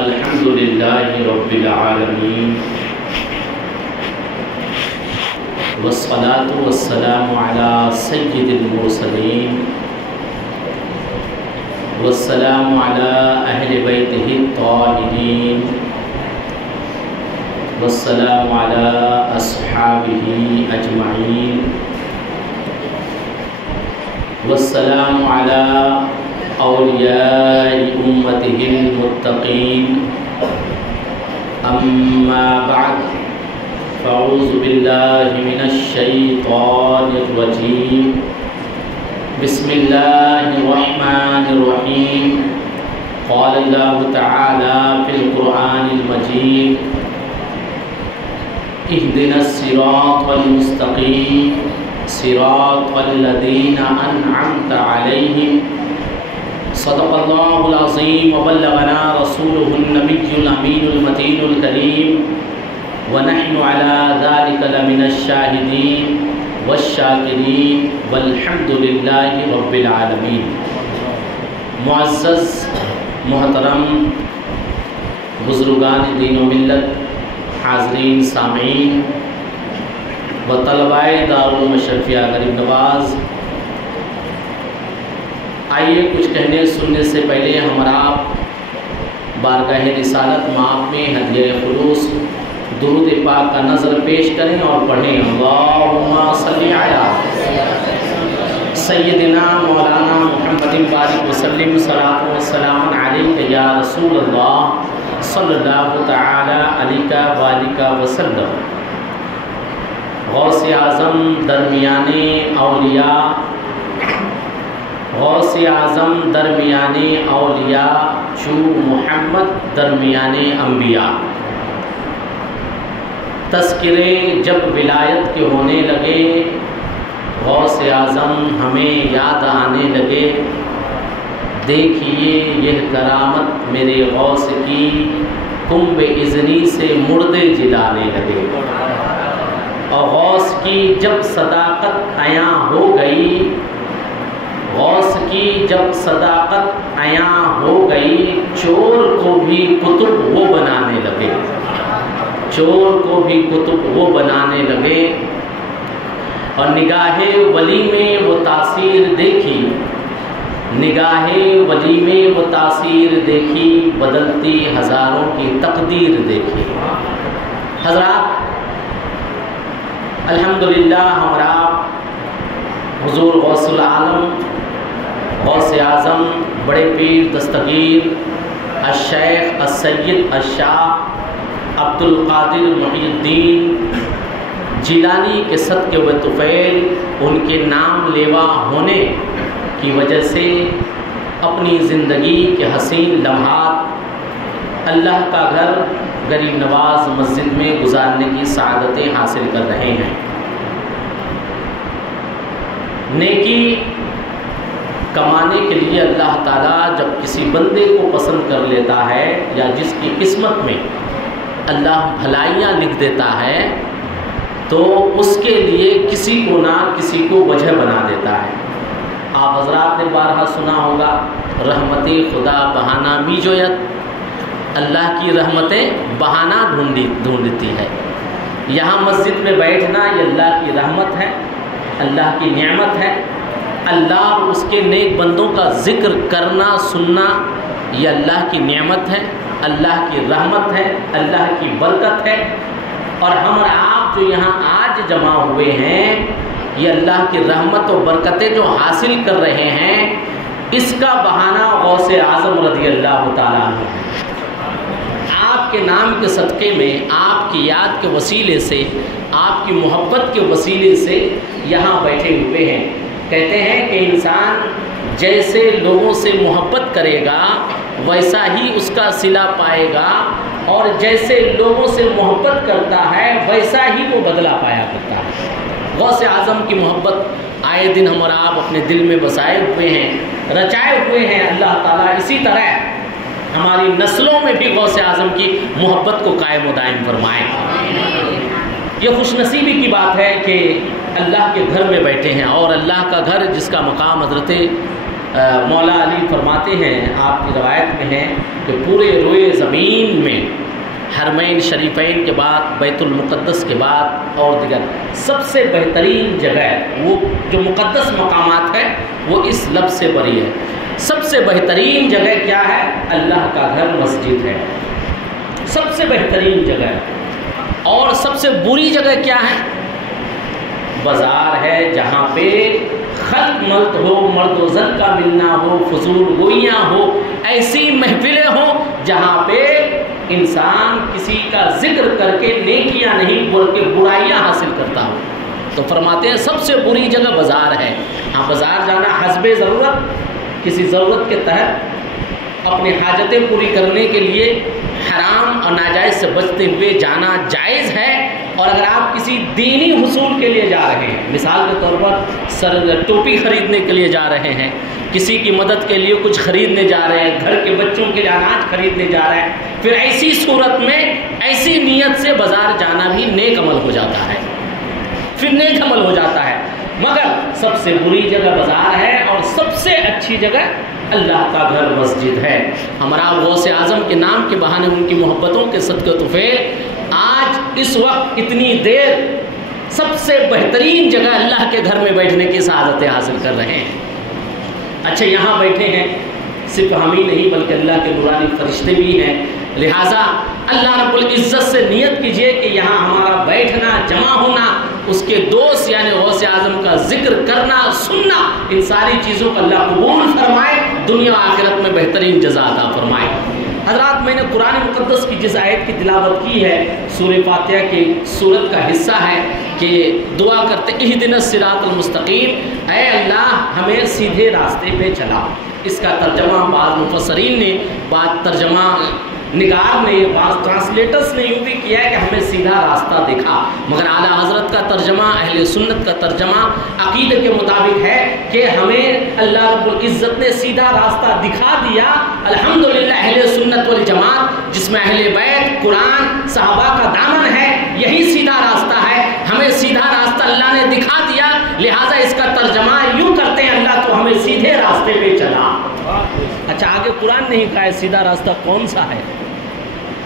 الحمد لله رب العالمين والصلاة والسلام على سيد المرسلين والسلام على أهل بيته الطاهرين والسلام على أصحابه أجمعين والسلام على أولياء أمته المتقين أما بعد فأعوذ بالله من الشيطان الرجيم بسم الله الرحمن الرحيم قال الله تعالى في القرآن المجيد اهدنا الصراط المستقيم صراط الذين أنعمت عليهم صدق الله العظيم وبلغنا رسوله النبي الأمين المتين الكريم ونحن على ذلك لمن الشاهدين والشاکرین والحمد للہ رب العالمین۔ معزز محترم بزرگان دین و ملت، حاضرین سامعین و طلباء دارالمشرفیہ غریب نواز، آئیے کچھ کہنے سننے سے پہلے ہمارا بارگاہ رسالت مآب میں ہدیہ خلوص درود پاک کا نظر پیش کریں اور پڑھیں۔ اللہم صلی علی سیدنا مولانا محمد بارک وسلم صلاۃ و سلام علیک یا رسول اللہ صلی اللہ تعالی علیہ وآلہ وسلم۔ غوث اعظم درمیان اولیاء، غوث اعظم درمیان اولیاء چو محمد درمیان انبیاء۔ تذکرے جب ولایت کے ہونے لگے، غوث اعظم ہمیں یاد آنے لگے۔ دیکھیے یہ کرامت میرے غوث کی، کنب اذنی سے مردے جلانے لگے۔ اور غوث کی جب صداقت عیاں ہو گئی، غوث کی جب صداقت عیاں ہو گئی، چور کو بھی قطب وہ بنانے لگے، چور کو بھی قطب وہ بنانے لگے۔ اور نگاہ ولی میں وہ تاثیر دیکھی، نگاہ ولی میں وہ تاثیر دیکھی، بدلتی ہزاروں کی تقدیر دیکھی۔ حضرات، الحمدللہ ہمارا حضور غوث العالم غوث اعظم بڑے پیر دستگیر الشیخ السید الشاہ عبد القادر محی الدین جیلانی کے صدقے و طفیل ان کے نام لیوا ہونے کی وجہ سے اپنی زندگی کے حسین لمحات اللہ کا گھر غریب نواز مسجد میں گزارنے کی سعادتیں حاصل کر رہے ہیں۔ نیکی کمانے کے لیے اللہ تعالیٰ جب کسی بندے کو پسند کر لیتا ہے، یا جس کی قسمت میں اللہ بھلائیاں لکھ دیتا ہے، تو اس کے لیے کسی کو نہ کسی کو وجہ بنا دیتا ہے۔ آپ حضرات نے بارہا سنا ہوگا، رحمت خدا بہانہ می جویت، اللہ کی رحمتیں بہانہ ڈھونڈتی ہے۔ یہاں مسجد میں بیٹھنا یہ اللہ کی رحمت ہے، اللہ کی نعمت ہے۔ اللہ اور اس کے نیک بندوں کا ذکر کرنا سننا یہ اللہ کی نعمت ہے، اللہ کی رحمت ہے، اللہ کی برکت ہے۔ اور ہم اور آپ جو یہاں آج جمع ہوئے ہیں، یہ اللہ کی رحمت و برکتیں جو حاصل کر رہے ہیں، اس کا بہانہ غوث اعظم رضی اللہ تعالیٰ عنہ ہے۔ آپ کے نام کے صدقے میں، آپ کی یاد کے وسیلے سے، آپ کی محبت کے وسیلے سے یہاں بیٹھے ہوئے ہیں۔ کہتے ہیں کہ انسان جیسے لوگوں سے محبت کرے گا ویسا ہی اس کا صلہ پائے گا، اور جیسے لوگوں سے محبت کرتا ہے ویسا ہی وہ بدلہ پایا کرتا ہے۔ غوث اعظم کی محبت آئے دن ہم اور آپ اپنے دل میں بسائے ہوئے ہیں، رچائے ہوئے ہیں۔ اللہ تعالیٰ اسی طرح ہماری نسلوں میں بھی غوث اعظم کی محبت کو قائم و دائم فرمائے۔ یہ خوش نصیبی کی بات ہے کہ اللہ کے گھر میں بیٹھے ہیں، اور اللہ کا گھر جس کا مقام حضرت مولا علی فرماتے ہیں، آپ کی روایت میں ہے کہ پورے روئے زمین میں حرمین شریفین کے بعد، بیت المقدس کے بعد اور دیگر سب سے بہترین جگہ، وہ جو مقدس مقامات ہے وہ اس لفظ سے بری ہے۔ سب سے بہترین جگہ کیا ہے؟ اللہ کا گھر، مسجد ہے، سب سے بہترین جگہ۔ اور سب سے بری جگہ کیا ہے؟ بازار ہے، جہاں پہ خلق ملت ہو، مرد و زن کا ملنا ہو، فضول گوئیاں ہو، ایسی محفلیں ہوں جہاں پہ انسان کسی کا ذکر کر کے نیکیاں نہیں بلکہ برائیاں حاصل کرتا ہو۔ تو فرماتے ہیں سب سے بری جگہ بازار ہے۔ ہاں، بازار جانا حسب ضرورت، کسی ضرورت کے تحت اپنی حاجتیں پوری کرنے کے لیے حرام اور ناجائز سے بچتے ہوئے جانا جائز ہے۔ اور اگر آپ کسی دینی حصول کے لیے جا رہے ہیں، مثال کے طور پر ٹوپی خریدنے کے لیے جا رہے ہیں، کسی کی مدد کے لیے کچھ خریدنے جا رہے ہیں، گھر کے بچوں کے لیے اناج خریدنے جا رہے ہیں، پھر ایسی صورت میں ایسی نیت سے بازار جانا بھی نیک عمل ہو جاتا ہے، پھر نیک عمل ہو جاتا ہے۔ مگر سب سے بری جگہ بازار ہے اور سب سے اچھی جگہ اللہ کا گھر، مسجد ہے۔ ہمارا غوث اعظم کے نام کے بہانے، ان کی محبتوں کے صدقے طفیل آج اس وقت اتنی دیر سب سے بہترین جگہ اللہ کے گھر میں بیٹھنے کی سعادتیں حاصل کر رہے ہیں۔ اچھا، یہاں بیٹھے ہیں، صرف ہم ہی نہیں بلکہ اللہ کے نورانی فرشتے بھی ہیں، لہٰذا اللہ رب العزت سے نیت کیجئے کہ یہاں ہمارا بیٹھنا، جمع ہونا، اس کے دوست یعنی غوث اعظم کا ذکر کرنا، سننا، ان ساری چیزوں کا اللہ قبول فرمائے، دنیا و آخرت میں بہترین جزا عطا فرمائے۔ حضرات، میں نے قرآن مقدس کی جس آیت کی تلاوت کی ہے، سورہ فاتحہ کی سورت کا حصہ ہے کہ دعا کرتے اہدنا الصراط المستقیم، اے اللہ ہمیں سیدھے راستے پہ چلا۔ اس کا ترجمہ بعض مفسرین نے، بعض ترجمہ نگار نے، بعض ٹرانسلیٹرز نے یوں بھی کیا ہے کہ ہمیں سیدھا راستہ دکھا، مگر اعلیٰ حضرت کا ترجمہ، اہل سنت کا ترجمہ عقیدے کے مطابق ہے کہ ہمیں اللہ رب العزت نے سیدھا راستہ دکھا دیا۔ الحمدللہ اہل سنت والجماعت، جس میں اہل بیت، قرآن، صحابہ کا دامن ہے، یہی سیدھا راستہ ہے، ہمیں سیدھا راستہ اللہ نے دکھا دیا، لہٰذا اس کا ترجمہ یوں کرتے ہیں، اللہ تو ہمیں سیدھے راستے پہ چلا۔ اچھا، آگے قرآن نہیں کہا ہے سیدھا راستہ کون سا ہے،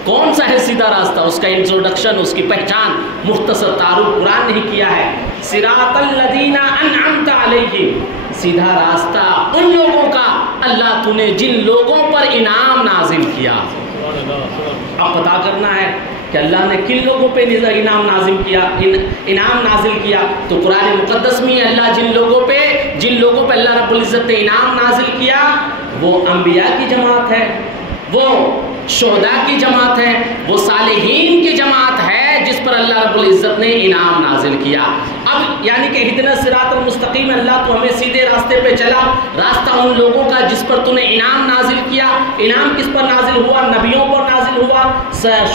کون سا ہے سیدھا راستہ، اس کا انٹروڈکشن، اس کی پہچان، مختصر تعارف قرآن نہیں کیا ہے۔ صراط الذین انعمت علیہم، سیدھا راستہ ان لوگوں کا اللہ تو نے جن لوگوں پر انعام نازل کیا۔ اب پتا کرنا ہے کہ اللہ نے کن لوگوں پہ انعام نازل کیا، تو قرآن مقدس میں اللہ جن لوگوں پہ اللہ رب العزت نے انعام نازل کیا، وہ انبیاء کی جماعت ہے، وہ شہداء کی جماعت ہے، وہ صالحین کی جماعت ہے جس پر اللہ رب العزت نے انعام نازل کیا۔ اب یعنی کہ اہدنا الصراط المستقیم، اللہ تو ہمیں سیدھے راستے پہ چلا، راستہ ان لوگوں کا جس پر تو نے انعام نازل کیا۔ انعام کس پر نازل ہوا؟ نبیوں پر نازل ہوا،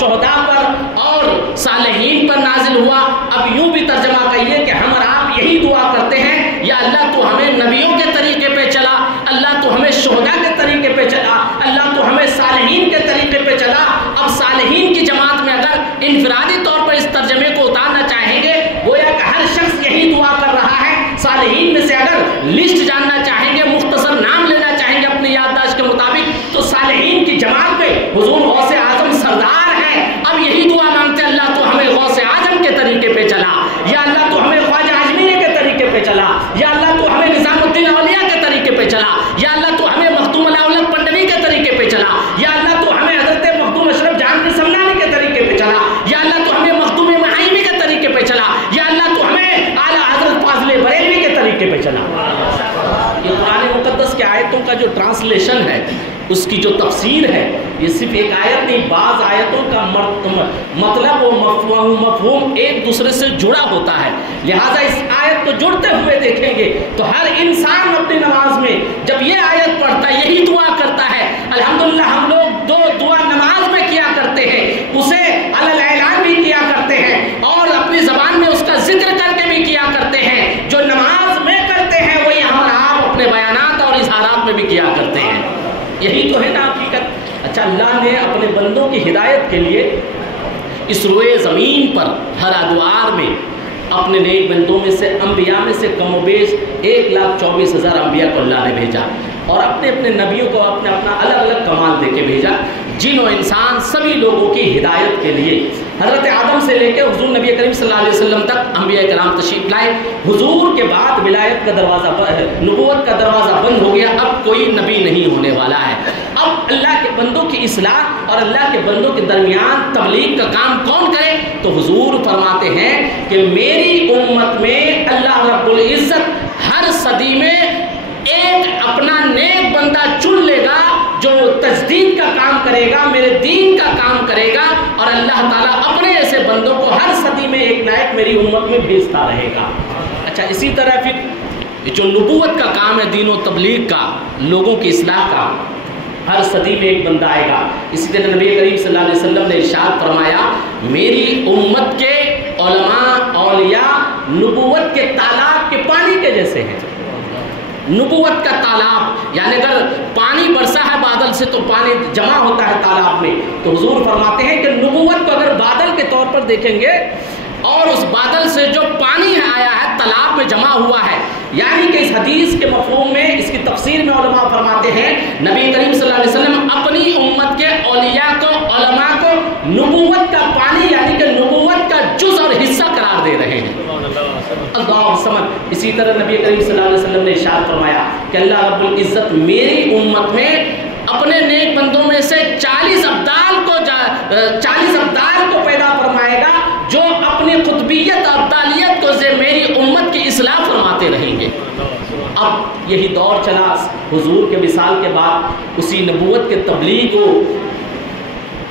شہداء پر اور صالحین پر نازل ہوا۔ اب یوں بھی ترجمہ کہیے کہ ہم اور آپ یہی دعا کرتے ہیں، یا اللہ تو ہمیں نبیوں کے طریقے پہ چلا، اللہ تو ہمیں شہداء کے طریقے پہ چلا، اللہ تو ہمیں صالحین کے طریقے پہ چلا۔ اب صالحین کی جماعت میں اگر انفرادی طور پر اس ترجمے کو اتارنا چاہیں گے، گویا کہ ہر شخص یہی دعا کر رہا ہے۔ صالحین میں سے اگر لسٹ جاننا چاہیں گے، مختصر نام لینا چاہیں گے اپنی یادداشت کے مطابق، تو صالحین کی جماعت میں حضور غوث اعظم سردار ہے۔ اب یہی دعا مانگتے اللہ تو ہمیں غوث اعظم کے طریقے پہ چلا، یا اللہ تو ہمیں خواجہ اجمیری کے طریقے پہ چلا، یا اللہ تو ہمیں نظام الدین اولیاء کے طریقے پہ چلا، یا اللہ تو ہمیں مختوم الاولاد پنڈوی کے طریقے پہ چلا، یا اللہ تو ہمیں حضرت مخدوم اشرف جہانگیر سمنانی کے طریقے پہ چلا، یا اللہ تو ہمیں مخدوم معیمی کے طریقے پہ چلا، یا اللہ تو ہمیں اعلیٰ حضرت فاضل بریلوی کے طریقے پہ چلا۔ یہ قرآن مقدس کے آیتوں کا جو ٹرانسلیشن ہے، اس کی جو تفسیر ہے، یہ صرف ایک آیت نہیں، بعض آیتوں کا مطلب و مفہوم ایک دوسرے سے جڑا ہوتا ہے، لہٰذا اس آیت کو جڑتے ہوئے دیکھیں گے تو ہر انسان اپنی نماز میں جب یہ آیت پڑھتا ہے، یہی دعا کرتا ہے۔ الحمدللہ ہم لوگ دو دعا نماز میں کیا کرتے ہیں، اسے علی الاعلان بھی کیا کرتے ہیں اور اپنی زبان میں اس کا ذکر کر کے بھی کیا کرتے ہیں۔ جو نماز میں کرتے ہیں وہی ہم آپ اپنے بیانات اور اظہارات میں بھی کیا کرتے ہیں، یہی تو ہے نا حقیقت۔ اچھا، اللہ نے اپنے بندوں کی ہدایت کے لیے اس روئے زمین پر ہر ادوار میں اپنے نیک بندوں میں سے انبیاء میں سے کم و بیش 1,24,000 انبیاء کو اللہ نے بھیجا اور اپنے اپنے نبیوں کو اپنا اپنا الگ الگ کمال دے کے بھیجا. جن و انسان سبھی لوگوں کی ہدایت کے لیے حضرت آدم سے لے کے حضور نبی کریم صلی اللہ علیہ وسلم تک انبیاء کرام تشریف لائے. حضور کے بعد ولایت کا دروازہ نبوت کا دروازہ بند ہو گیا. اب کوئی نبی نہیں ہونے والا ہے. اب اللہ کے بندوں کی اصلاح اور اللہ کے بندوں کے درمیان تبلیغ کا کام کون کرے؟ تو حضور فرماتے ہیں کہ میری امت میں اللہ رب العزت ہر صدی میں ایک اپنا نیک بندہ چن لے گا جو تجدید کا کام کرے گا، میرے دین کا کام کرے گا، اور اللہ تعالیٰ اپنے ایسے بندوں کو ہر صدی میں ایک نہ ایک میری امت میں بھیجتا رہے گا. اچھا، اسی طرح پھر جو نبوت کا کام ہے، دین و تبلیغ کا، لوگوں کی اصلاح کا، ہر صدی میں ایک بندہ آئے گا. اسی طرح نبی کریم صلی اللہ علیہ وسلم نے ارشاد فرمایا میری امت کے علماء اولیاء نبوت کے تالاب کے پانی کے جیسے ہیں. نبوت کا تالاب یعنی اگر پانی برسا ہے بادل سے تو پانی جمع ہوتا ہے تالاب میں، تو حضور فرماتے ہیں کہ نبوت کو اگر بادل کے طور پر دیکھیں گے اور اس بادل سے جو پانی آیا ہے تالاب میں جمع ہوا ہے، یعنی کہ اس حدیث کے مفہوم میں اس کی تفسیر میں علماء فرماتے ہیں نبی کریم صلی اللہ علیہ وسلم اپنی امت کے اولیاء کو، علماء کو نبوت کا پانی یعنی کہ نبوت کا جز اور حصہ قرار دے رہے ہیں. اللہ سمجھ. اسی طرح نبی کریم صلی اللہ علیہ وسلم نے ارشاد فرمایا کہ اللہ رب العزت میری امت میں اپنے نیک بندوں میں سے 40 ابدال کو پیدا فرمائے گا جو اپنی قطبیت اور ابدالیت کو میری امت کی اصلاح فرماتے رہیں گے. اب یہی دور چلا حضور کے وصال کے بعد، اسی نبوت کے تبلیغ کو،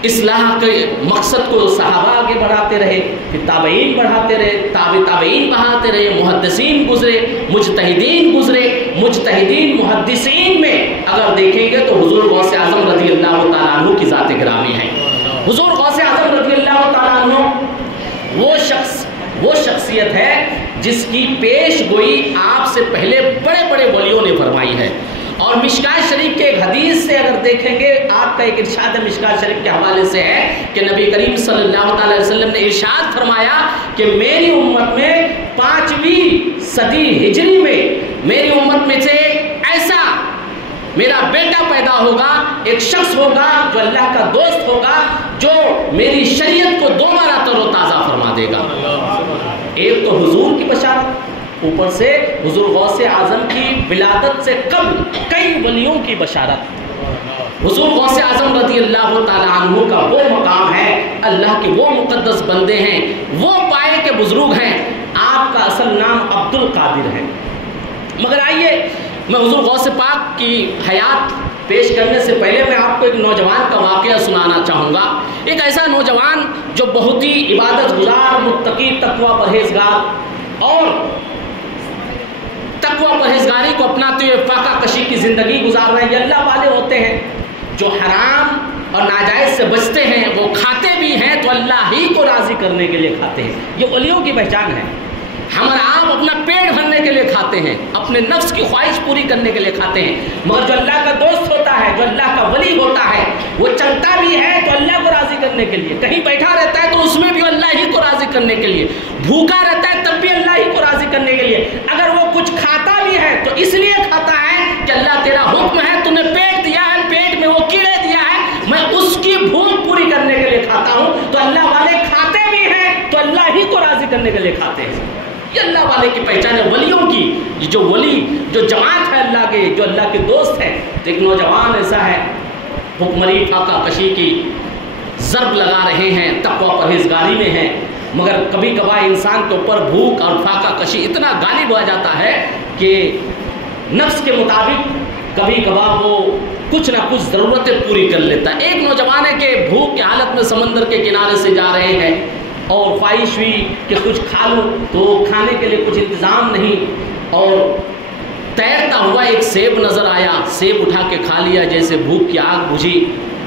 اصلاح کے مقصد کو صحابہ آگے بڑھاتے رہے، پھر تابعین بڑھاتے رہے، تابعین بڑھاتے رہے، محدثین گزرے، مجتہدین گزرے. مجتہدین محدثین میں اگر دیکھیں گے تو حضور غوث اعظم رضی اللہ تعالیٰ عنہ کی ذات گرامی ہے. حضور غوث اعظم رضی اللہ تعالیٰ عنہ وہ شخصیت ہے جس کی پیش گوئی آپ سے پہلے بڑے بڑے ولیوں نے فرمائی ہے. اور مشکات شریف کے ایک حدیث سے اگر دیکھیں گے، آپ کا ایک ارشاد مشکات شریف کے حوالے سے ہے کہ نبی کریم صلی اللہ علیہ وسلم نے ارشاد فرمایا کہ میری امت میں 5ویں صدی ہجری میں میری امت میں سے ایسا میرا بیٹا پیدا ہوگا، ایک شخص ہوگا جو اللہ کا دوست ہوگا، جو میری شریعت کو دوبارہ تر و تازہ فرما دے گا. ایک تو حضور کی بشارت، اوپر سے حضور غوث اعظم کی ولادت سے قبل کئی ولیوں کی بشارت. حضور غوث اعظم رضی اللہ تعالیٰ عنہ کا وہ مقام ہے، اللہ کے وہ مقدس بندے ہیں، وہ پائے کے بزرگ ہیں. آپ کا اصل نام عبد القادر ہے. مگر آئیے میں حضور غوث پاک کی حیات پیش کرنے سے پہلے میں آپ کو ایک نوجوان کا واقعہ سنانا چاہوں گا. ایک ایسا نوجوان جو بہت ہی عبادت گزار، متقی، تقوی پرہیزگار اور تقوی پرہیزگاری کو اپناتے ہوئے فاقہ کشی کی زندگی گزار رہے ہیں. یہ اللہ والے ہوتے ہیں جو حرام اور ناجائز سے بچتے ہیں، وہ کھاتے بھی ہیں تو اللہ ہی کو راضی کرنے کے لیے کھاتے ہیں. یہ ولیوں کی پہچان ہے. ہمارا آپ اپنا پیٹ بھرنے کے لیے کھاتے ہیں، اپنے نفس کی خواہش پوری کرنے کے لیے کھاتے ہیں. مگر جو اللہ کا دوست ہوتا ہے، جو اللہ کا ولی ہوتا ہے، وہ چلتا بھی ہے تو اللہ کو راضی کرنے کے لیے، کہیں بیٹھا رہتا ہے تو اس میں بھی اللہ ہی کو راضی کرنے کے لیے، بھوکا رہتا ہے تب بھی اللہ ہی کو راضی کرنے کے لیے. اگر وہ کچھ کھاتا بھی ہے تو اس لیے کھاتا ہے کہ اللہ تیرا حکم ہے، تو نے پیٹ دیا ہے، پیٹ میں وہ کیڑے دیا ہے، میں اس کی بھوک پوری کرنے کے لیے کھاتا ہوں. تو اللہ والے کھاتے بھی ہیں تو اللہ ہی کو راضی کرنے کے لیے کھاتے ہیں. یہ اللہ والے کی پہچان ہے ولیوں کی. جو ولی جو جماعت ہے اللہ کے، جو اللہ کے دوست ہیں. تو ایک نوجوان ایسا ہے، حکمری فاقہ کشی کی ضرب لگا رہے ہیں، تقوی پرہیزگاری میں ہیں، مگر کبھی کبھار انسان کے اوپر بھوک اور فاقہ کشی اتنا غالب ہو جاتا ہے کہ نفس کے مطابق کبھی کبھار وہ کچھ نہ کچھ ضرورتیں پوری کر لیتا ہے. ایک نوجوان ہے کہ بھوک کی حالت میں سمندر کے کنارے سے جا رہے ہیں اور خواہش ہوئی کہ کچھ کھا لو، تو کھانے کے لیے کچھ انتظام نہیں، اور تیرتا ہوا ایک سیب نظر آیا، سیب اٹھا کے کھا لیا جیسے بھوک کی آگ بجھی.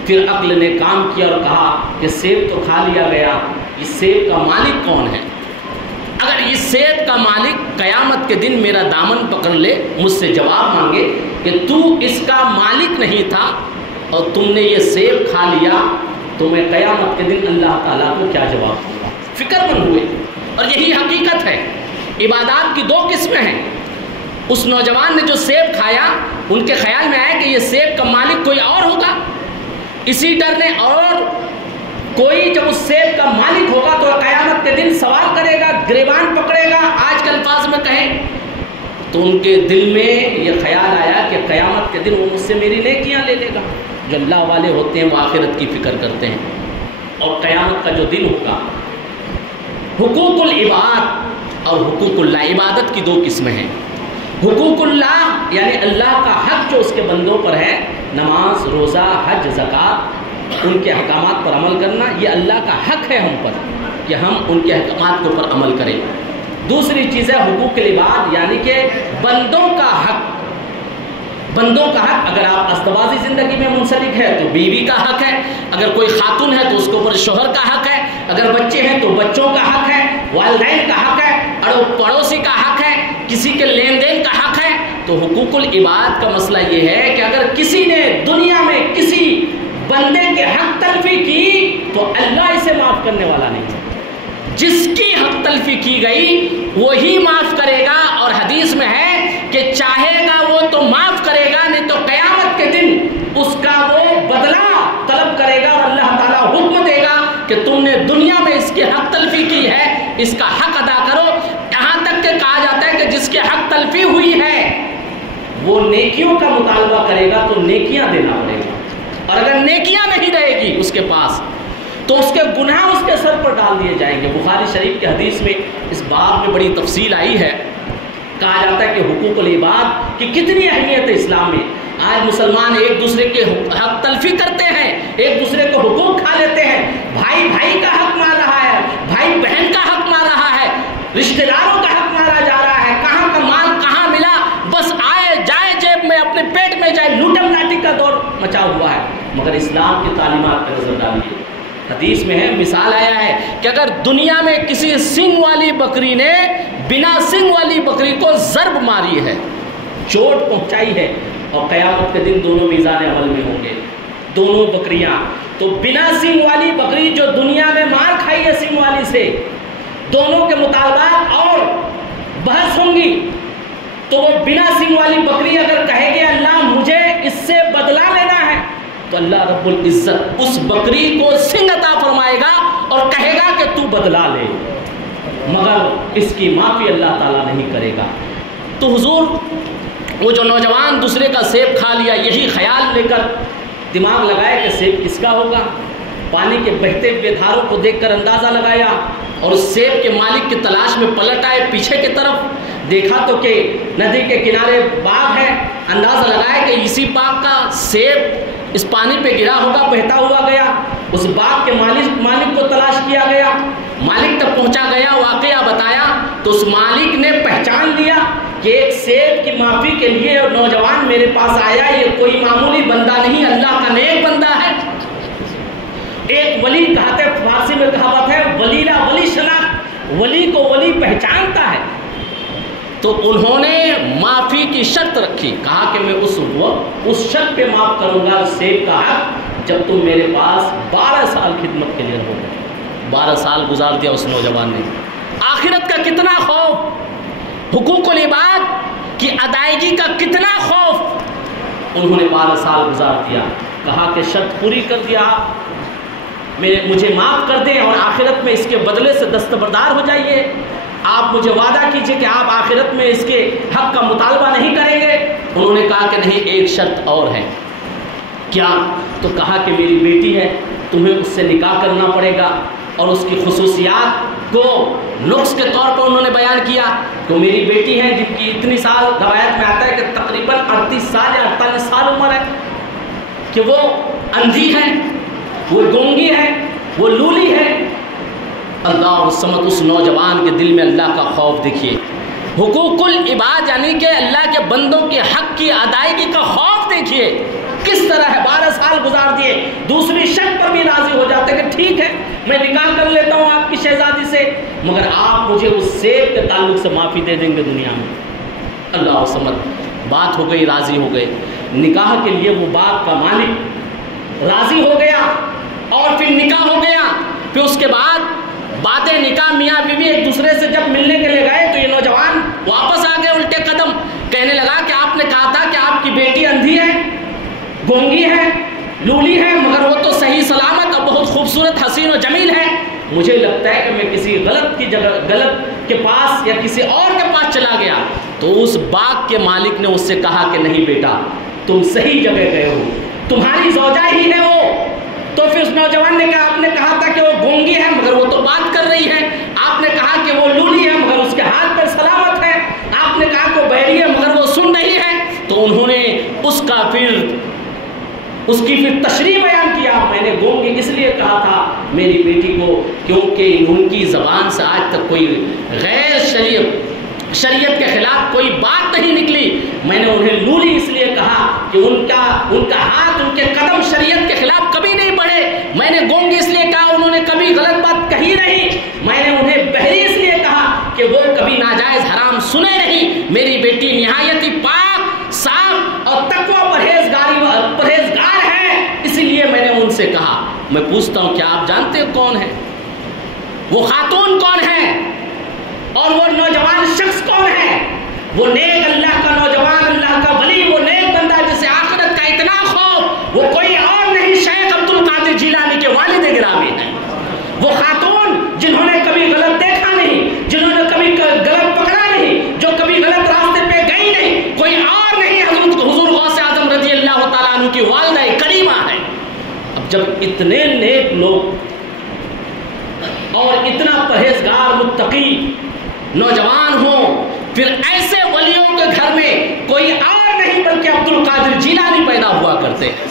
پھر عقل نے کام کیا اور کہا کہ سیب تو کھا لیا گیا، اس سیب کا مالک کون ہے؟ اگر اس سیب کا مالک قیامت کے دن میرا دامن پکڑ لے، مجھ سے جواب مانگے کہ تو اس کا مالک نہیں تھا اور تم نے یہ سیب کھا لیا، تو میں قیامت کے دن اللہ تعالیٰ کو کیا جواب دوں گا؟ فکر مند ہوئے. اور یہی حقیقت ہے. عبادات کی دو قسمیں ہیں. اس نوجوان نے جو سیب کھایا ان کے خیال میں آیا کہ یہ سیب کا مالک کوئی اور ہوگا. اسی ڈر نے اور کوئی جب اس سیب کا مالک ہوگا تو قیامت کے دن سوال کرے گا, گریبان پکڑے گا, آج کے الفاظ میں کہیں تو ان کے دل میں یہ خیال آیا کہ قیامت کے دن وہ مجھ سے میری نیکیاں لے لے گا. جو اللہ والے ہوتے ہیں وہ آخرت کی فکر کرتے ہیں. اور قیامت کا جو دن ہوگا, حقوق العباد اور حقوق اللہ. عبادت کی دو قسمیں ہیں. حقوق اللہ یعنی اللہ کا حق جو اس کے بندوں پر ہے, نماز, روزہ, حج, زکوٰۃ, ان کے احکامات پر عمل کرنا, یہ اللہ کا حق ہے ہم پر کہ ہم ان کے احکامات کے اوپر عمل کریں. دوسری چیز ہے حقوق العباد یعنی کہ بندوں کا حق. بندوں کا حق, اگر آپ ازدواجی زندگی میں منسلک ہے تو بیوی کا حق ہے, اگر کوئی خاتون ہے تو اس کے اوپر شوہر کا حق ہے, اگر بچے ہیں تو بچوں کا حق ہے, والدین کا حق ہے, پڑوسی کا حق ہے, کسی کے لین دین کا حق ہے. تو حقوق العباد کا مسئلہ یہ ہے کہ اگر کسی نے دنیا میں کسی بندے کے حق تلفی کی تو اللہ اسے معاف کرنے والا نہیں ہے. جس کی حق تلفی کی گئی وہی معاف کرے گا. اور حدیث میں ہے کہ چاہے گا وہ تو معاف کرے گا, نہیں تو قیامت کے دن اس کا وہ بدلہ طلب کرے گا اور اللہ تعالیٰ حکم دے گا کہ تم نے دنیا میں اس کی حق تلفی کی ہے, اس کا حق ادا کرو. یہاں تک کہ کہا جاتا ہے کہ جس کی حق تلفی ہوئی ہے وہ نیکیوں کا مطالبہ کرے گا تو نیکیاں دینا پڑے گا, اور اگر نیکیاں نہیں رہے گی اس کے پاس تو اس کے گناہ اس کے سر پر ڈال دیے جائیں گے. بخاری شریف کے حدیث میں اس باب میں بڑی تفصیل آئی ہے. کہا جاتا ہے کہ حقوق العباد کی کتنی اہمیت ہے اسلام میں. آج مسلمان ایک دوسرے کے حق تلفی کرتے ہیں, ایک دوسرے کو حقوق کھا لیتے ہیں. بھائی بھائی کا حق مار رہا ہے, بھائی بہن کا حق مار رہا ہے, رشتہ داروں کا حق مارا جا رہا ہے. کہاں کا مال کہاں ملا, بس آئے جائے جیب میں اپنے پیٹ میں جائے, لوٹم لاٹھی کا دور مچا ہوا ہے. مگر اسلام کی تعلیمات پر نظر ڈالیے. حدیث میں ہے, مثال آیا ہے کہ اگر دنیا میں کسی سنگ والی بکری نے بنا سنگ والی بکری کو ضرب ماری ہے, چوٹ پہنچائی ہے, اور قیامت کے دن دونوں میزان عمل میں ہوں گے, دونوں بکریاں, تو بنا سنگ والی بکری جو دنیا میں مار کھائی ہے سنگ والی سے, دونوں کے مطالبات اور بحث ہوں گی. تو وہ بنا سنگ والی بکری اگر کہے گی اللہ مجھے اس سے بدلہ لینا ہے, تو اللہ رب العزت اس بکری کو سنگ عطا فرمائے گا اور کہے گا کہ تو بدلہ لے, مگر اس کی معافی اللہ تعالیٰ نہیں کرے گا. تو حضور وہ جو نوجوان دوسرے کا سیب کھا لیا, یہی خیال لے کر دماغ لگائے کہ سیب کس کا ہوگا. پانی کے بہتے ہوئے دھاروں کو دیکھ کر اندازہ لگایا اور اس سیب کے مالک کی تلاش میں پلٹ آئے پیچھے کی طرف. دیکھا تو کہ ندی کے کنارے باغ ہے, اندازہ لگایا کہ اسی باغ کا سیب اس پانی پہ گرا ہوگا, بہتا ہوا گیا. اس باغ کے مالک کو تلاش کیا گیا, مالک تک پہنچا گیا, واقعہ بتایا تو اس مالک نے پہچان لیا کہ ایک سیب کی معافی کے لیے نوجوان میرے پاس آیا, یہ کوئی معمولی بندہ نہیں, اللہ کا نیک بندہ ہے. ایک ولی کہتے ہیں, فارسی میں کہاوت ہے ولی لا ولی شناخت, ولی کو ولی پہچانتا ہے. تو انہوں نے معافی کی شرط رکھی, کہا کہ میں اس شرط پہ معاف کروں گا سیب کا حق جب تم میرے پاس 12 سال خدمت کے لیے رہو. 12 سال گزار دیا اس نوجوان نے. آخرت کا کتنا خوف, حقوق العباد کی ادائیگی کا کتنا خوف. انہوں نے 12 سال گزار دیا, کہا کہ شرط پوری کر دیا, مجھے معاف کر دیں اور آخرت میں اس کے بدلے سے دستبردار ہو جائیے. آپ مجھے وعدہ کیجئے کہ آپ آخرت میں اس کے حق کا مطالبہ نہیں کریں گے. انہوں نے کہا کہ نہیں, ایک شرط اور ہے. کیا؟ تو کہا کہ میری بیٹی ہے, تمہیں اس سے نکاح کرنا پڑے گا. اور اس کی خصوصیات کو نقص کے طور پر انہوں نے بیان کیا کہ میری بیٹی ہے جن کی اتنی سال, روایت میں آتا ہے کہ تقریباً 38 سال یا 48 سال عمر ہے, کہ وہ اندھی ہے, وہ گونگی ہے, وہ لولی ہے. اللہ الصمد, اس نوجوان کے دل میں اللہ کا خوف دیکھیے. حقوق العباد یعنی کہ اللہ کے بندوں کے حق کی ادائیگی کا خوف دیکھیے کس طرح ہے. 12 سال گزار دیے, دوسری شرط پر بھی راضی ہو جاتے کہ ٹھیک ہے میں نکاح کر لیتا ہوں آپ کی شہزادی سے, مگر آپ مجھے اس سیب کے تعلق سے معافی دے دیں گے دنیا میں. اللہ الصمد, بات ہو گئی, راضی ہو گئے. نکاح کے لیے وہ باغ کا مالک راضی ہو گیا اور پھر نکاح ہو گیا. پھر اس کے بعد بعد نکاح میاں بیوی ایک دوسرے سے جب ملنے کے لیے گئے تو یہ نوجوان واپس آ گئے الٹے قدم. کہنے لگا کہ آپ نے کہا تھا کہ آپ کی بیٹی اندھی ہے, گونگی ہے, لولی ہے, مگر وہ تو صحیح سلامت اور بہت خوبصورت, حسین و جمیل ہے. مجھے لگتا ہے کہ میں کسی غلط کی جگہ, غلط کے پاس یا کسی اور کے پاس چلا گیا. تو اس باغ کے مالک نے اس سے کہا کہ نہیں بیٹا, تم صحیح جگہ گئے ہو, تمہاری زوجہ ہی ہے وہ. تو پھر اس نوجوان نے کہا, آپ نے کہا تھا کہ وہ گونگی ہے مگر وہ تو بات کر رہی ہے, آپ نے کہا کہ وہ لولی ہے مگر اس کے ہاتھ پر سلامت ہے, آپ نے کہا کہ وہ بہری ہے مگر وہ سن رہی ہے. تو انہوں نے اس کی پھر تشریح بیان کیا. میں نے گونگی اس لیے کہا تھا میری بیٹی کو کیونکہ ان کی زبان سے آج تک کوئی غیر شریعت کے خلاف کوئی بات نہیں نکلی. میں نے انہیں لولی اس لیے کہا کہ ان کا ہاتھ, ان کے قدم شریعت کے خلاف کبھی نہیں بڑھے. میں نے گونگی اس لیے کہا انہوں نے کبھی غلط بات کہی نہیں. میں نے انہیں بہری اس لیے کہا کہ وہ کبھی ناجائز حرام سنے نہیں. میری بیٹی نہایت ہی پاک, صاف اور تقوی پرہیزگار ہے, اسی لیے میں نے ان سے کہا. میں پوچھتا ہوں کیا آپ جانتے ہو کون ہے وہ خاتون, کون ہے, اور وہ نوجوان شخص کون ہے؟ وہ نیک اللہ کا نوجوان, اللہ کا ولی, وہ نیک بندہ جسے آخرت کا اتنا خوف, وہ کوئی اور نہیں, شیخ عبد القادر جیلانی کے والد گرامی ہیں. وہ خاتون جنہوں نے کبھی غلط دیکھا نہیں, جنہوں نے کبھی غلط پکڑا نہیں, جو کبھی غلط راستے پہ گئی نہیں, کوئی اور نہیں, حضور غوث اعظم رضی اللہ تعالیٰ عنہ کی والدہ کریمہ ہے. اب جب اتنے نیک لوگ اور اتنا پرہیزگار متقی نوجوان ہوں, پھر ایسے ولیوں کے گھر میں کوئی اور نہیں بلکہ عبد القادر جیلانی پیدا ہوا کرتے ہیں.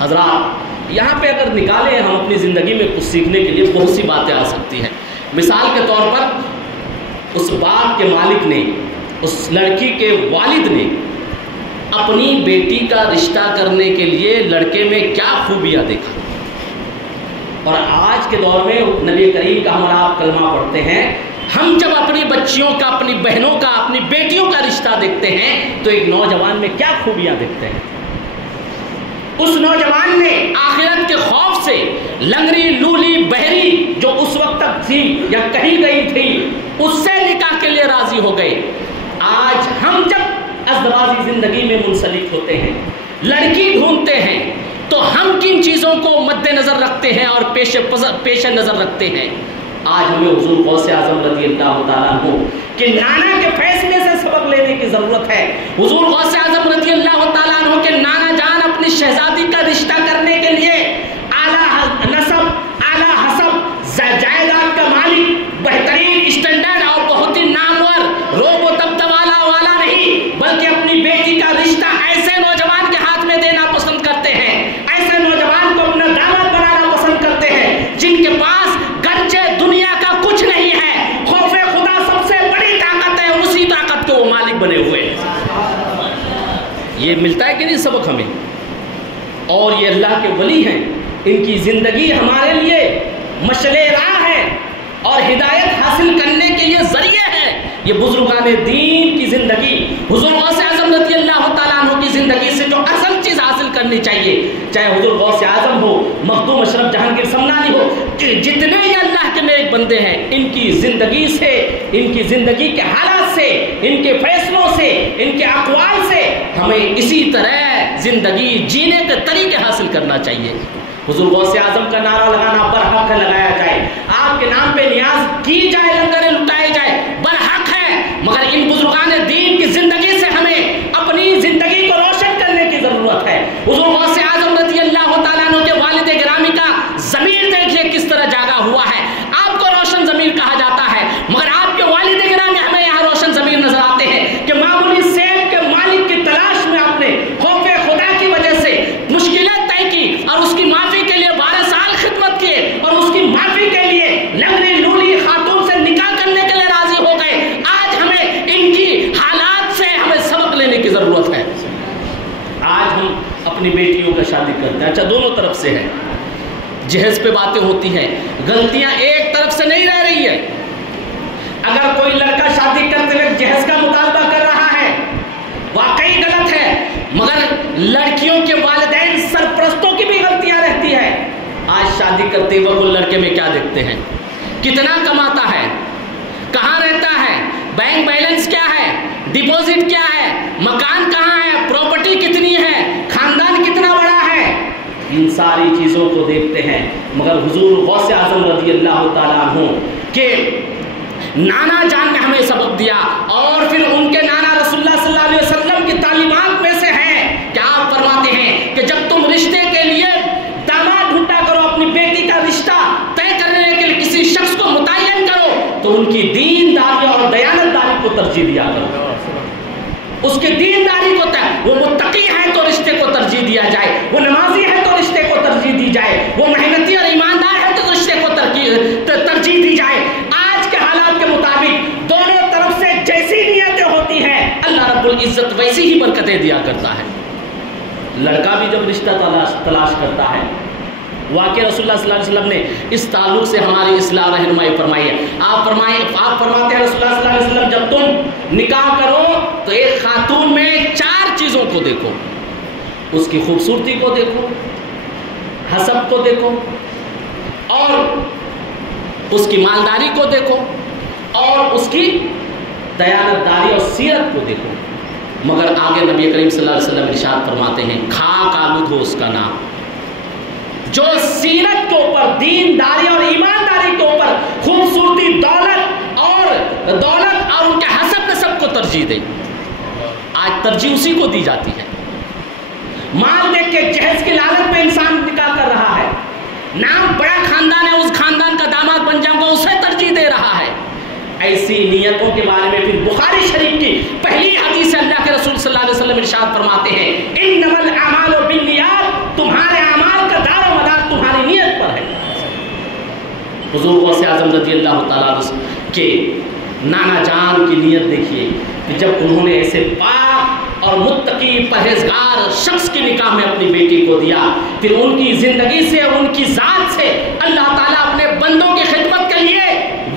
حضرات یہاں پہ اگر نکالیں ہم اپنی زندگی میں کچھ سیکھنے کے لیے بہت سی باتیں آ سکتی ہیں. مثال کے طور پر اس باغ کے مالک نے, اس لڑکی کے والد نے اپنی بیٹی کا رشتہ کرنے کے لیے لڑکے میں کیا خوبیاں دیکھا. اور آج کے دور میں نبی کریم کا ہم آپ کلمہ پڑھتے ہیں, ہم جب اپنی بچیوں کا, اپنی بہنوں کا, اپنی بیٹیوں کا رشتہ دیکھتے ہیں تو ایک نوجوان میں کیا خوبیاں دیکھتے ہیں. اس نوجوان نے آخرت کے خوف سے لنگڑی, لولی, بہری جو اس وقت تک تھی یا کہیں گئی تھی, اس سے نکاح کے لیے راضی ہو گئے. آج ہم جب ازدواجی زندگی میں منسلک ہوتے ہیں, لڑکی ڈھونڈتے ہیں, تو ہم کن چیزوں کو مد نظر رکھتے ہیں اور پیش نظر رکھتے ہیں. آج ہمیں حضور غوث اعظم رضی اللہ تعالیٰ عنہ کہ نانا کے فیصلے سے سبق لینے کی ضرورت ہے. حضور غوث اعظم رضی اللہ تعالیٰ عنہ کے نانا جان اپنی شہزادی کا رشتہ کرنے کے لیے اعلیٰ نسب, اعلیٰ حسب, جائیداد کا مالک, بہترین اسٹینڈرڈ اور بہت ہی نامور, روب و دبدبہ والا نہیں, بلکہ اپنی بیٹی کا رشتہ ایسے نوجوان کے ہاتھ میں دینا پسند کرتے ہیں, ایسے نوجوان کو اپنا داماد بنانا پسند کرتے ہیں جن کے پاس گرچہ دنیا کا کچھ نہیں ہے, خوف خدا سب سے بڑی طاقت ہے, اسی طاقت کے وہ مالک بنے ہوئے ہیں. یہ ملتا ہے کہ نہیں سبق ہمیں. اور یہ اللہ کے ولی ہیں, ان کی زندگی ہمارے لیے مشعل راہ ہے اور ہدایت حاصل کرنے کے یہ ذریعے ہے. یہ بزرگان دین کی زندگی, حضور غوث اعظم رضی اللہ تعالیٰ عنہ کی زندگی سے جو اصل چیز حاصل کرنی چاہیے, چاہے حضور غوث اعظم ہو, مخدوم اشرف جہانگیر سمنانی ہو, جتنے یہ اللہ کے نیک بندے ہیں, ان کی زندگی سے, ان کی زندگی کے حالات سے, ان کے فیصلوں سے, ان کے اقوال سے ہمیں اسی طرح زندگی جینے کے طریقے حاصل کرنا چاہیے. حضور غوث اعظم کا نعرہ لگانا برحق ہے, لگایا جائے, آپ کے نام پہ نیاز کی جائے, لنگریں لٹائے جائے, برحق ہے, مگر ان بزرگان دین کی زندگی سے ہمیں اپنی زندگی کو روشن کرنے کی ضرورت ہے. حضور غوث اعظم رضی اللہ تعالیٰ عنہ کے والد گرامی کا ضمیر دیکھیے کس طرح جاگا ہوا ہے. آپ کو روشن ضمیر کہا جاتا ہے, مگر آپ کے والد گرامی ہمیں یہاں روشن ضمیر نظر آتے ہیں کہ معمولی سیب کے مالک کی تلاش میں آپ نے خوف خدا کی وجہ سے مشکلات طے کی اور اس کی معافی کے لیے 12 سال خدمت کیے, اور اس کی معافی کے لیے لنگڑی لولی خاتون سے نکاح کرنے کے لیے راضی ہو گئے. آج ہمیں ان کی حالات سے ہمیں سبق لینے کی ضرورت ہے. آج ہم اپنی بیٹیوں کا شادی کرتے ہیں, اچھا دونوں طرف سے ہے, جہیز پہ باتیں ہوتی ہیں, غلطیاں ایک طرف سے نہیں رہ رہی ہے. اگر کوئی لڑکا شادی کرتے ہوئے جہیز کا مطالبہ کر رہا ہے واقعی غلط ہے, مگر لڑکیوں کے والدین سرپرستوں کی بھی غلطیاں رہتی ہے. آج شادی کرتے وقت وہ لڑکے میں کیا دیکھتے ہیں, کتنا کماتا ہے، کہاں رہتا ہے، بینک بیلنس کیا ہے، ڈپوزٹ کیا ہے، مکان کہاں ہے، پراپرٹی کتنی ہے، خاندان کتنا بڑا ہے، ان ساری چیزوں کو دیکھتے ہیں۔ مگر حضور غوث اعظم رضی اللہ تعالیٰ عنہ کے نانا جان نے ہمیں سبق دیا، اور پھر ان کے نانا رسول اللہ صلی اللہ علیہ وسلم کی تعلیمات میں سے ہے کہ آپ فرماتے ہیں کہ جب تم رشتے کے لیے داماد ڈھونڈا کرو، اپنی بیٹی کا رشتہ طے کرنے کے لیے کسی شخص کو متعین کرو، تو ان کی دینداری اور دیانتداری کو ترجیح دیا کرو، اس کے دینداری کو وہ متقی ہے تو رشتے کو ترجیح دیا جائے، وہ نمازی ہے تو رشتے کو ترجیح دی جائے، وہ محنتی اور ایماندار ہے تو رشتے کو ترجیح دی جائے۔ آج کے حالات کے مطابق دونوں طرف سے جیسی نیتیں ہوتی ہیں اللہ رب العزت ویسی ہی برکتیں دیا کرتا ہے۔ لڑکا بھی جب رشتہ تلاش کرتا ہے، واقع رسول اللہ صلی اللہ علیہ وسلم نے اس تعلق سے ہماری اصلاح رہنمائی فرمائی ہے۔ آپ فرماتے ہیں رسول اللہ صلی اللہ علیہ وسلم جب تم نکاح کرو تو ایک خاتون میں 4 چیزوں کو دیکھو، اس کی خوبصورتی کو دیکھو، حسب کو دیکھو، اور اس کی مالداری کو دیکھو، اور اس کی دیانتداری اور سیرت کو دیکھو۔ مگر آگے نبی کریم صلی اللہ علیہ وسلم ارشاد فرماتے ہیں خاک آلود ہو اس کا نام، جو سیرت کے اوپر، دینداری اور ایمانداری کے اوپر خوبصورتی، دولت اور ان کے حسب نسب کو ترجیح دے۔ آج ترجیح اسی کو دی جاتی ہے، مال دیکھ کے جہیز کی لالچ میں انسان نکاح کر رہا ہے، نام بڑا خاندان ہے اس خاندان کا داماد بن جاؤں گا اسے ترجیح دے رہا ہے۔ ایسی نیتوں کے بارے میں پھر بخاری شریف کی پہلی حدیث سے اللہ کے رسول صلی اللہ علیہ وسلم ارشاد فرماتے ہیں انما الاعمال بالنیات، تمہارے اعمال کا دار و مدار تمہاری نیت پر ہے۔ حضور غوث اعظم رضی اللہ تعالیٰ عنہ کے نانا جان کی نیت دیکھیے کہ جب انہوں نے ایسے پاک اور متقی پرہیزگار شخص کے نکاح میں اپنی بیٹی کو دیا، پھر ان کی زندگی سے، ان کی ذات سے اللہ تعالیٰ اپنے بندوں کی خدمت کے لیے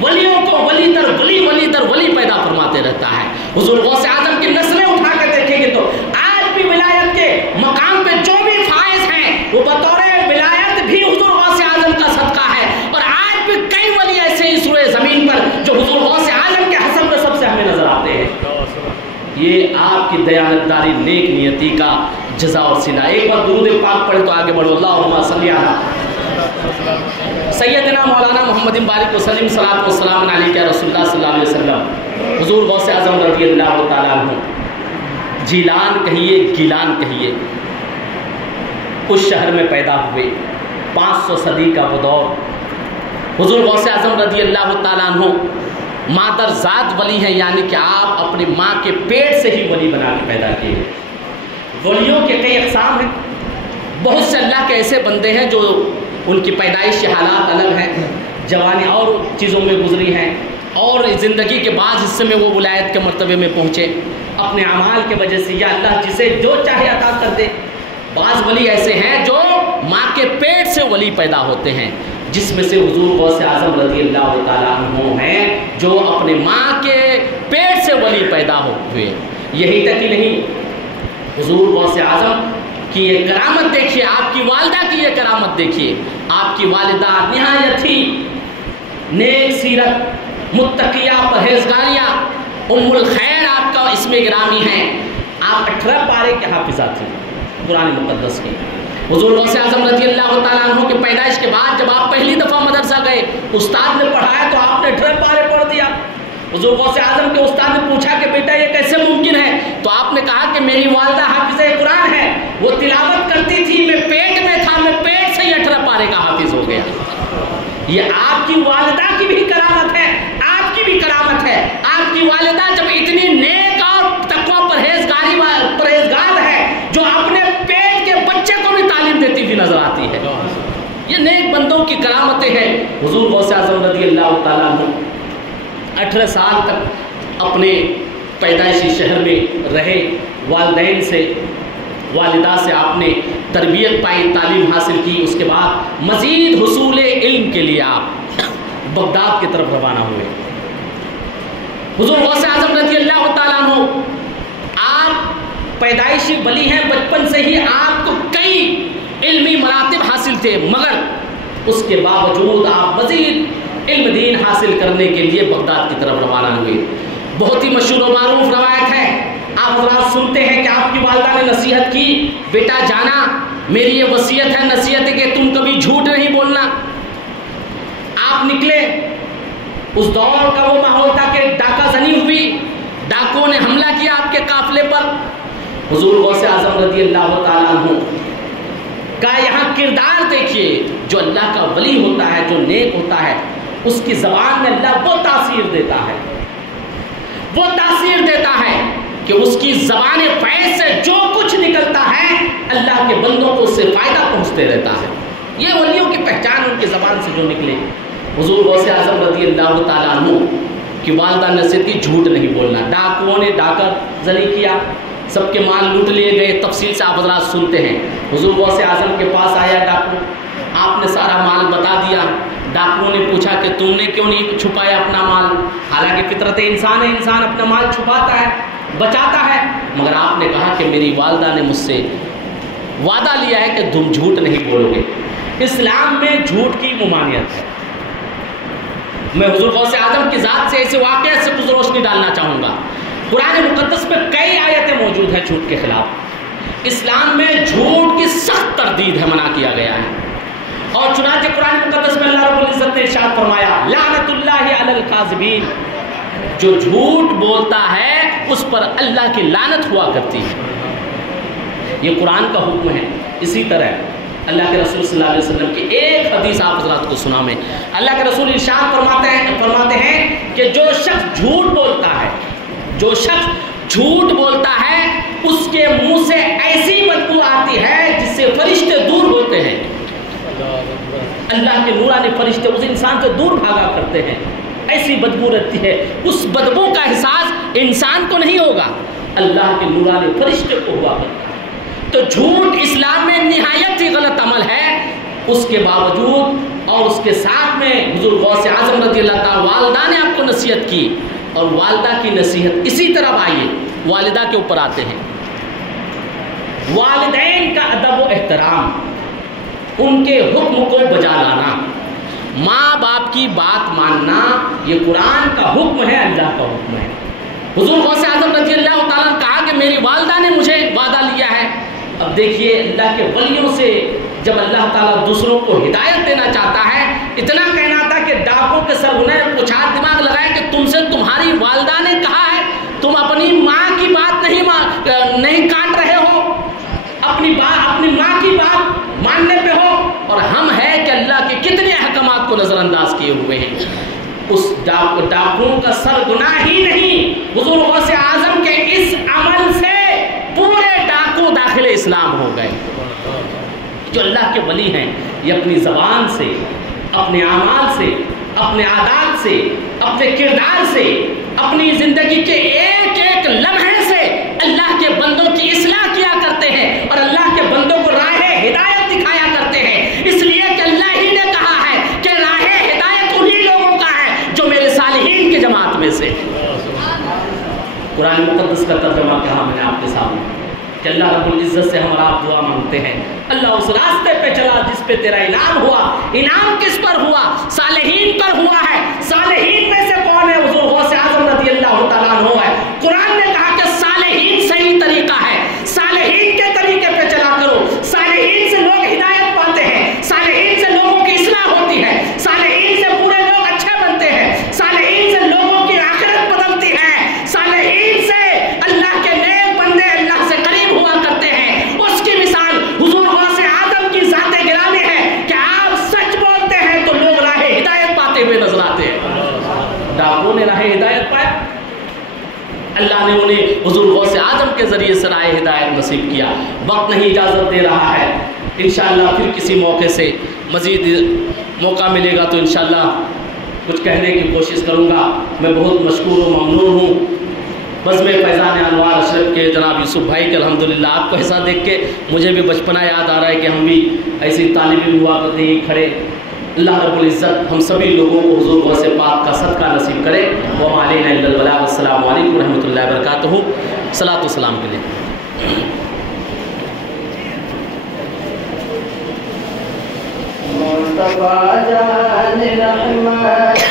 ولیوں کو ولی در ولی، ولی در ولی پیدا فرماتے رہتا ہے۔ حضور غوث اعظم کی نسلیں اٹھا کے دیکھیں گے تو آج بھی ولایت کے مقام پہ جو بھی فائز ہیں وہ بطور ولایت بھی حضور غوث اعظم کا صدقہ ہے، اور آج بھی کئی ولی ایسے ہی سورہ زمین پر جو حضور غوث اعظم کے حسب نسب سے ہمیں نظر آتے ہیں۔ یہ آپ کی دیانتداری، نیک نیتی کا جزا اور صلہ۔ ایک بار درود پاک پڑھے تو آگے بڑھو۔ اللہم صلی علی سیدنا مولانا محمد بارک وسلم، صلاۃ و سلام علیک یا رسول اللہ صلی اللہ علیہ وسلم۔ حضور غوث اعظم رضی اللہ تعالیٰ عنہ، جیلان کہیے، گیلان کہیے، اس شہر میں پیدا ہوئے، 500 صدی کا وہ دور۔ حضور غوث اعظم رضی اللہ تعالیٰ عنہ مادر ذات ولی ہیں، یعنی کہ آپ اپنی ماں کے پیٹ سے ہی ولی بنا کے پیدا کیے۔ ولیوں کے کئی اقسام ہیں، بہت سے اللہ کے ایسے بندے ہیں جو ان کی پیدائشی حالات الگ ہیں، جوانی اور چیزوں میں گزری ہیں، اور زندگی کے بعض حصے میں وہ ولایت کے مرتبے میں پہنچے اپنے اعمال کے وجہ سے، یا اللہ جسے جو چاہے عطا کر دے۔ بعض ولی ایسے ہیں جو ماں کے پیٹ سے ولی پیدا ہوتے ہیں، جس میں سے حضور غوث اعظم رضی اللہ تعالیٰ عنہ ہیں جو اپنے ماں کے پیٹ سے ولی پیدا ہوئے۔ یہی تک ہی نہیں، حضور غوث اعظم کی یہ کرامت دیکھیے، آپ کی والدہ کی یہ کرامت دیکھیے۔ آپ کی والدہ نہایت ہی نیک سیرت، متقیہ، پرہیزگاریہ، ام الخیر آپ کا اسم گرامی ہے۔ آپ 18 پارے کے حافظہ تھے قرآن مقدس کے۔ حضور غوث اعظم رضی اللہ تعالیٰ عنہ کی پیدائش کے بعد جب آپ پہلی دفعہ مدرسہ گئے، استاد نے پڑھایا تو آپ نے 18 پارے پڑھ دیا۔ حضور غوث اعظم کے استاد نے پوچھا کہ بیٹا یہ کیسے ممکن ہے؟ تو آپ نے کہا کہ میری والدہ حافظہ قرآن ہے، وہ تلاوت کرتی تھی، میں پیٹ میں تھا، میں پیٹ سے ہی 18 پارے کا حافظ ہو گیا۔ یہ آپ کی والدہ کی بھی کرامت ہے، آپ کی بھی کرامت ہے۔ آپ کی والدہ جب اتنی نیک اور تقوی پرہیزگار ہے جو اپنے پیٹ کے بچے کو بھی تعلیم دیتی ہوئی نظر آتی ہے، یہ نیک بندوں کی کرامتیں ہیں۔ حضور غوث اعظم رضی اللہ تعالیٰ عنہ 18 سال تک اپنے پیدائشی شہر میں رہے، والدین سے، والدہ سے آپ نے تربیت پائی، تعلیم حاصل کی۔ اس کے بعد مزید حصول علم کے لیے آپ بغداد کی طرف روانہ ہوئے۔ حضور غوث اعظم رضی اللہ تعالیٰ عنہ آپ پیدائشی ولی ہیں، بچپن سے ہی آپ کو کئی علمی مراتب حاصل تھے، مگر اس کے باوجود آپ مزید علم دین حاصل کرنے کے لیے بغداد کی طرف روانہ ہوئے۔ بہت ہی مشہور و معروف روایت ہے، آپ حضرات سنتے ہیں کہ آپ کی والدہ نے نصیحت کی، بیٹا جانا میری یہ وصیت ہے، نصیحت ہے کہ تم کبھی جھوٹ نہیں بولنا۔ آپ نکلے، اس دور کا وہ ماحول تھا کہ ڈاکہ زنی ہوئی، ڈاکوں نے حملہ کیا آپ کے قافلے پر۔ حضور غوث اعظم رضی اللہ تعالیٰ عنہ کا یہاں کردار دیکھیے، جو اللہ کا ولی ہوتا ہے، جو نیک ہوتا ہے، اس کی زبان میں اللہ وہ تاثیر دیتا ہے، وہ تاثیر دیتا ہے کہ اس کی زبان فیض سے جو کچھ نکلتا ہے اللہ کے بندوں کو اس سے فائدہ پہنچتے رہتا ہے۔ یہ ولیوں کی پہچان ان کی زبان سے جو نکلے۔ حضور غوث اعظم رضی اللہ تعالیٰ عنہ کی والدہ نصیحت کی، جھوٹ نہیں بولنا۔ ڈاکوؤں نے ڈاکہ زنی کیا، سب کے مال لوٹ لیے گئے، تفصیل سے آپ حضرات سنتے ہیں۔ حضور غوث اعظم کے پاس آیا ڈاکو، آپ نے سارا مال بتا دیا۔ ڈاکوؤں نے پوچھا کہ تم نے کیوں نہیں چھپایا اپنا مال؟ حالانکہ فطرت انسان ہے، انسان اپنا مال چھپاتا ہے، بچاتا ہے، مگر آپ نے کہا کہ میری والدہ نے مجھ سے وعدہ لیا ہے کہ تم جھوٹ نہیں بولو گے۔ اسلام میں جھوٹ کی ممانعت ہے۔ میں حضور غوث اعظم کی ذات سے ایسے واقعے سے کچھ روشنی ڈالنا چاہوں گا۔ قرآن مقدس میں کئی آیتیں موجود ہیں جھوٹ کے خلاف۔ اسلام میں جھوٹ کی سخت تردید ہے، منع کیا گیا ہے۔ اور چنانچہ قرآن مقدس میں اللہ رب العزت نے ارشاد فرمایا، لعنت اللہ علی الکاذبین، جو جھوٹ بولتا ہے اس پر اللہ کی لعنت ہوا کرتی ہے۔ یہ قرآن کا حکم ہے۔ اسی طرح اللہ کے رسول صلی اللہ علیہ وسلم کی ایک حدیث آپ حضرات کو سنا میں، اللہ کے رسول ارشاد فرماتے ہیں کہ جو شخص جھوٹ بولتا ہے، جو شخص جھوٹ بولتا ہے اس کے منہ سے ایسی بدبو آتی ہے جس سے فرشتے دور ہوتے ہیں۔ اللہ کے نورانی فرشتے اس انسان سے دور بھاگا کرتے ہیں، ایسی بدبو رہتی ہے، اس بدبو کا احساس انسان کو نہیں ہوگا، اللہ کے نورانی فرشتے کو ہوا کرتا ہے۔ تو جھوٹ اسلام میں نہایت ہی غلط عمل ہے، اس کے باوجود اور اس کے ساتھ میں حضور غوث اعظم رضی اللہ تعالیٰ والدہ نے آپ کو نصیحت کی، اور والدہ کی نصیحت اسی طرح آئیے والدہ کے اوپر آتے ہیں۔ والدین کا ادب و احترام، ان کے حکم کو بجا لانا، ماں باپ کی بات ماننا، یہ قرآن کا حکم ہے، اللہ کا حکم ہے۔ حضور غوث اعظم رضی اللہ تعالیٰ نے کہا کہ میری والدہ نے مجھے وعدہ لیا ہے۔ اب دیکھیے اللہ کے ولیوں سے جب اللہ تعالیٰ دوسروں کو ہدایت دینا چاہتا ہے، اتنا کہنا تھا کہ ڈاکوں کے سرغنے پوچھا دماغ لگائے کہ تم سے تمہاری والدہ نے کہا ہے، تم اپنی ماں کی بات نہیں کاٹ رہے ہو، اپنی ماں کی بات ماننے پہ ہو، اور ہم ہے کہ اللہ کے کتنے احکامات کو نظر انداز کیے ہوئے ہیں۔ اس ڈاکوں کا سر گناہ ہی نہیں، حضور غوث اعظم کے اس عمل سے پورے ڈاکو داخل اسلام ہو گئے۔ جو اللہ کے ولی ہیں یہ اپنی زبان سے، اپنے اعمال سے، اپنے عادات سے، اپنے کردار سے، اپنی زندگی کے ایک ایک لمحے سے اللہ کے بندوں کی اصلاح کیا کرتے ہیں اور اللہ کے بندوں کو راہ ہدایت دکھایا کرتے ہیں، اس لیے کہ اللہ ہی نے کہا ہے کہ راہ ہدایت انہی لوگوں کا ہے جو میرے صالحین کی جماعت میں سے۔ قرآن مقدس کا ترجمہ کہا میں نے آپ کے سامنے کہ اللہ رب العزت سے ہم آپ دعا مانگتے ہیں، اللہ اس راستے پہ چلا جس پہ تیرا انعام ہوا۔ انعام کس پر ہوا؟ صالحین پر ہوا ہے۔ صالحین میں سے کون ہے؟ حضور غوث اعظم رضی اللہ تعالیٰ عنہ ہے۔ قرآن نے کہا کہ صالحین صحیح طریقہ ہے، صالحین کے طریقے پہ چلا کرو۔ صالحین سے لوگ ہدایت پاتے ہیں، صالحین سے لوگوں کی اصلاح ہوتی ہے، صالحین سے پورے لوگ اچھے بنتے ہیں، صالحین سے لوگوں کی آخرت بدلتی ہے، صالحین سے اللہ کے نیک بندے اللہ سے قریب ہوا کرتے ہیں۔ اس کی مثال حضور غوث اعظم کی ذات گرامی ہے کہ آپ سچ بولتے ہیں تو لوگ راہ ہدایت پاتے ہوئے نظر آتے ہیں۔ ڈاکوں نے راہ ہدایت پایا، اللہ نے انہیں حضور غوث اعظم کے ذریعے سے راہ ہدایت نصیب کیا۔ وقت نہیں اجازت دے رہا ہے، انشاءاللہ پھر کسی موقع سے مزید موقع ملے گا تو انشاءاللہ کچھ کہنے کی کوشش کروں گا۔ میں بہت مشکور و ممنون ہوں بزم فیضان انوار اشرف کے جناب یوسف بھائی کے، الحمدللہ آپ کو ایسا دیکھ کے مجھے بھی بچپنا یاد آ رہا ہے کہ ہم بھی ایسی طالب علم ہوا کرتے ہیں کھڑے۔ اللہ رب العزت ہم سبھی لوگوں کو حضور غوث پاک کا صدقہ نصیب کرے۔ وما علینا الا البلاغ۔ السلام علیکم ورحمۃ اللہ وبرکاتہ۔ صلاۃ و سلام کے لیے مصطفیٰ جان رحمت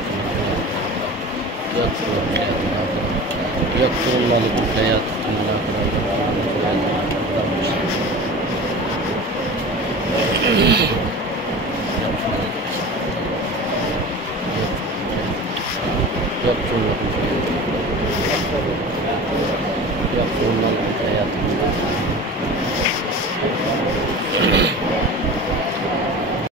يغفر لكم